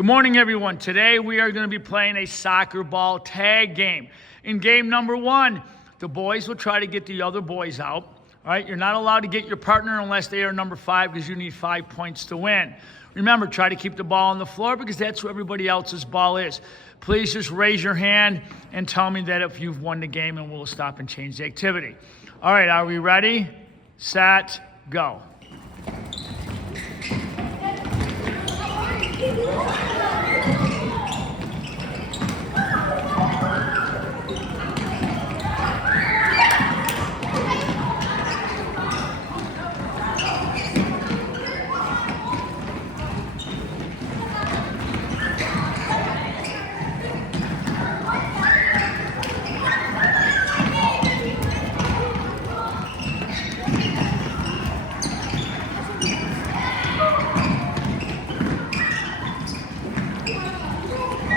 Good morning, everyone. Today we are going to be playing a soccer ball tag game. In game number one, the boys will try to get the other boys out. All right, you're not allowed to get your partner unless they are number 5 because you need 5 points to win. Remember, try to keep the ball on the floor because that's where everybody else's ball is. Please just raise your hand and tell me that if you've won the game, and we'll stop and change the activity. All right, are we ready? Set, go.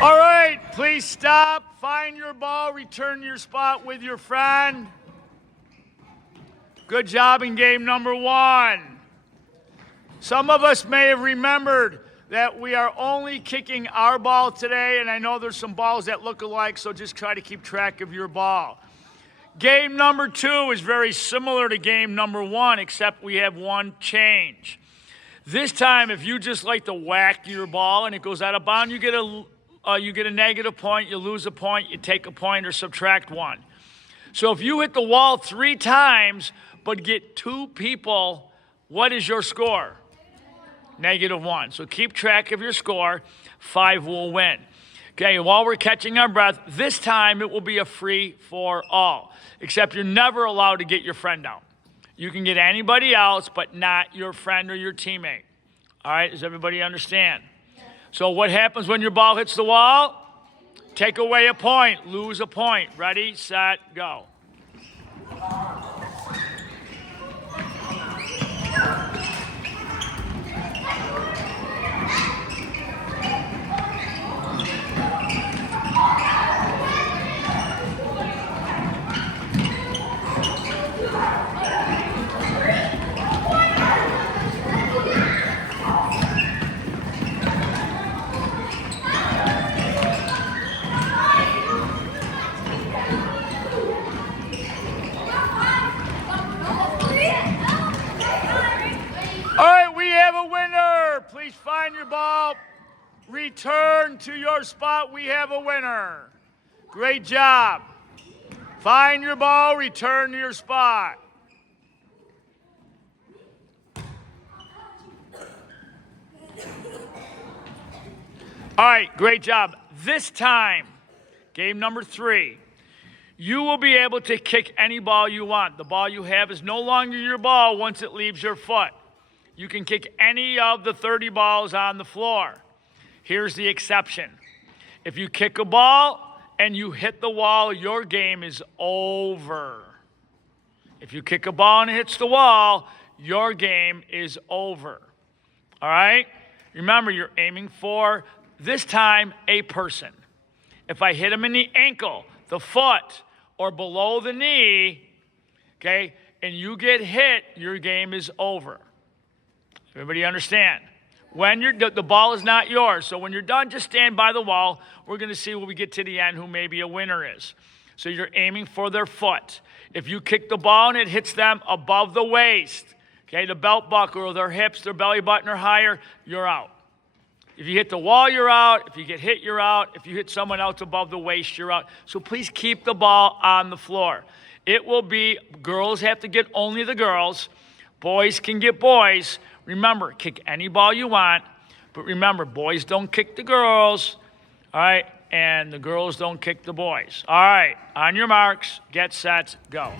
All right, please stop, find your ball, return to your spot with your friend. Good job in game number one. Some of us may have remembered that we are only kicking our ball today, and I know there's some balls that look alike, so just try to keep track of your ball. Game number two is very similar to game number one, except we have one change. This time, if you just like to whack your ball and it goes out of bounds, you get a negative point, you lose a point, you take a point or subtract one. So if you hit the wall 3 times but get 2 people, what is your score? -1. So keep track of your score. 5 will win. Okay, while we're catching our breath, this time it will be a free-for-all, except you're never allowed to get your friend out. You can get anybody else, but not your friend or your teammate. All right, does everybody understand? So what happens when your ball hits the wall? Take away a point, lose a point. Ready, set, go. All right, we have a winner. Please find your ball. Return to your spot. We have a winner. Great job. Find your ball. Return to your spot. All right, great job. This time, game number 3, you will be able to kick any ball you want. The ball you have is no longer your ball once it leaves your foot. You can kick any of the 30 balls on the floor. Here's the exception. If you kick a ball and you hit the wall, your game is over. If you kick a ball and it hits the wall, your game is over. All right? Remember, you're aiming for, this time, a person. If I hit him in the ankle, the foot, or below the knee, okay, and you get hit, your game is over. Everybody understand? When the ball is not yours. So when you're done, just stand by the wall. We're going to see when we get to the end who maybe a winner is. So you're aiming for their foot. If you kick the ball and it hits them above the waist, okay, the belt buckle or their hips, their belly button or higher, you're out. If you hit the wall, you're out. If you get hit, you're out. If you hit someone else above the waist, you're out. So please keep the ball on the floor. It will be, girls have to get only the girls. Boys can get boys. Remember, kick any ball you want, but remember, boys don't kick the girls, all right, and the girls don't kick the boys. All right, on your marks, get set, go.